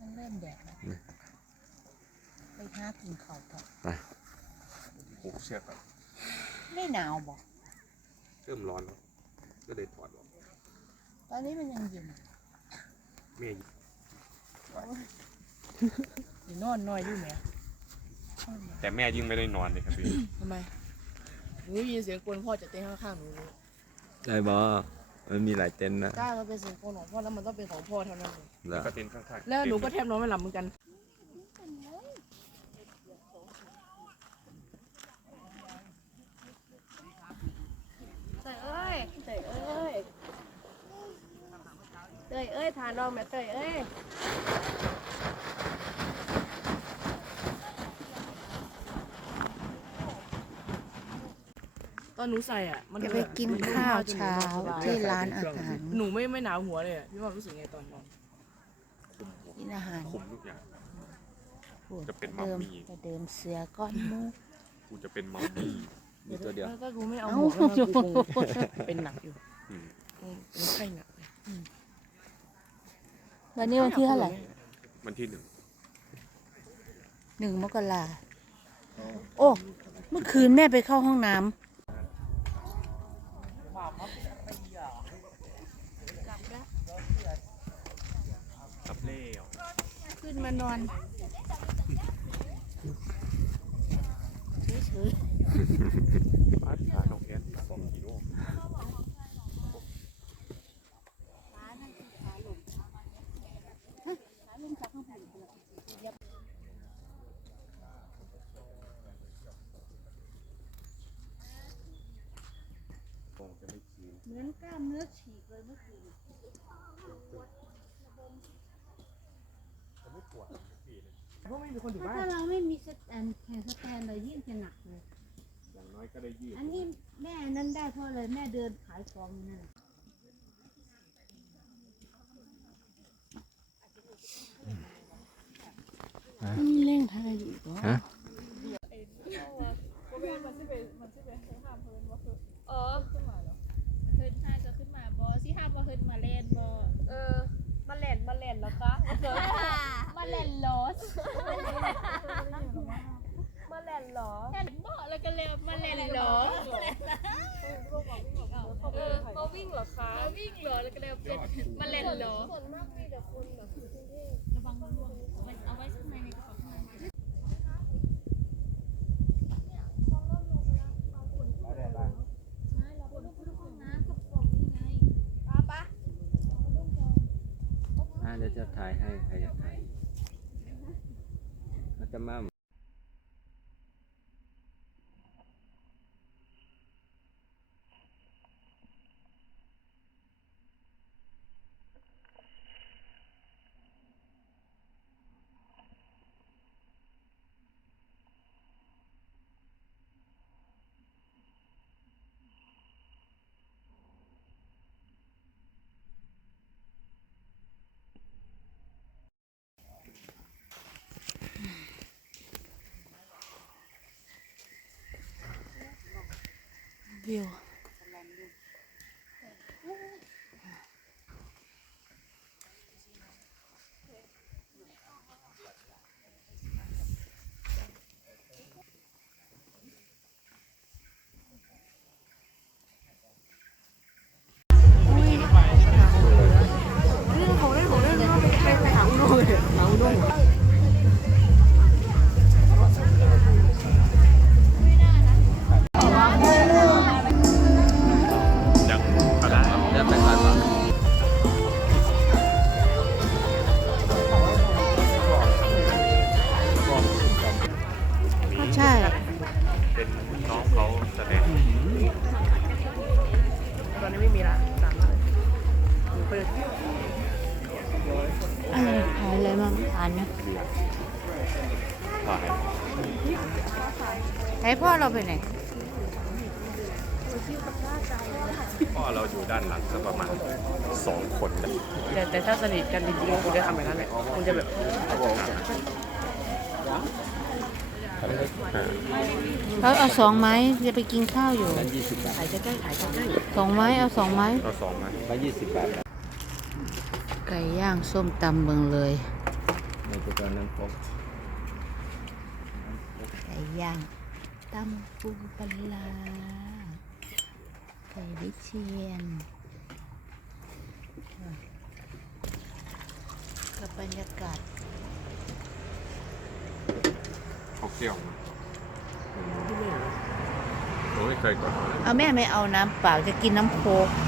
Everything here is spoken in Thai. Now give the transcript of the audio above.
มันเริ่มแดดแล้วไปหากินข้าวก่อนผูกเชือกแบบไม่หนาวบอกเริ่มร้อนแล้วก็เลยถอดออกตอนนี้มันยังเย็นเมย์ อยู่นอนน้อยอยู่แหมแต่แม่ยิ่งไม่ได้นอนเลยครับพี่ ทำไมหนูได้ยินเสียงกลนพ่อจะเต้นข้างๆหนูเลยได้บอมันมีหลายเต็นท์นะกล้ามันเป็นเสียงกลนของพ่อแล้วมันต้องเป็นของพ่อเท่านั้นเลยเหรอก็เต็นท์ข้างๆแล้วหนูก็แทบนอนไม่หลับเหมือนกัน เตยเอ้ยเตยเอ้ยเต ยเอ้ยทานน้องแม่เตยเอ้ยตอนหนูใส่อะมันจะไปกินข้าวเช้าที่ร้านอาหารหนูไม่ไม่หนาวหัวเลยอะพี่ว่ารู้สึกไงตอนนอนกินอาหารคุมทุกอย่างพูดจะเป็นมัมเดิมมี่ จะเดิมเสือก้อนมุกกูจะเป็นมัมมี่มีตัวเดียวถ้ากูไม่เอาหัวแล้วนะกูคงเป็นหนักอยู่อืมคงเป็นไข้หนักเลย วันนี้วันที่เท่าไหร่วันที่หนึ่งหนึ่งมกราโอ้เมื่อคืนแม่ไปเข้าห้องน้ำทับเล่วขึ้นมานอนเฉยอาร์ตขาน้องแอนสองกิโลคงจะไม่ชิน ๆเหมือนกล้ามเนื้อฉีก เลยเมื่อคืนเพราะไม่มีคนอยู่บ้านถ้าเราไม่มีสแตนแขนสแตนเลยยิ่งจะหนักเลยอย่างน้อยก็ได้ยืดอันนี้แม่นั้นได้เพราะอะไรแม่เดินขายของอยู่นั่นน่ะ เร่งทายอยู่เหรอ ฮะ อ๋อเฮินห้าก็ขึ้นมาบอสิห้าบอเฮินมาเล่นบอเออ มาเล่นมาเล่นแล้วก็มาเล่นลอสมาเล่นลอเล่ นบ่แล้วก็เลยมาเล่นลอเออมาวิ่งเหรอคะมาวิ่งเหรอแล้วก็เลยเป็นมาเล่นลอส่วนมากมีแต่คนแบบระวังร่วงเอาไว้ข้างในในกระเป๋าข้างในใช่เราไปลูกห้องน้ำกับกล่องนี่ไงป้าปะอ่าเดี๋ยวจะถ่ายให้ใครอยากถ่ายเราจะมา วิว ไหนพ่อเราไปไหน พ่อเราอยู่ด้านหลังสักประมาณสองคนนะแต่แต่ถ้าสนิทกันจริงๆคุณจะทำแบบนั้นแหละคุณจะแบบแล้วเอาสองไม้จะไปกินข้าวอยู่นั้นยี่สิบบาทถ่ายใกล้ๆถ่ายใกล้สองไม้เอาสองไม้เราสองไหมมายี่สิบบาทไก่ย่างส้มตำเมืองเลยในตัวนั้นพบไก่ ย่างตำปูปลาร้าไก่วิเชียนกับบรรยากาศเขาเกี่ยวมาผมไม่เคยกดเอาแม่ไม่เอาน้ำเปล่าจะกินน้ำโคกเ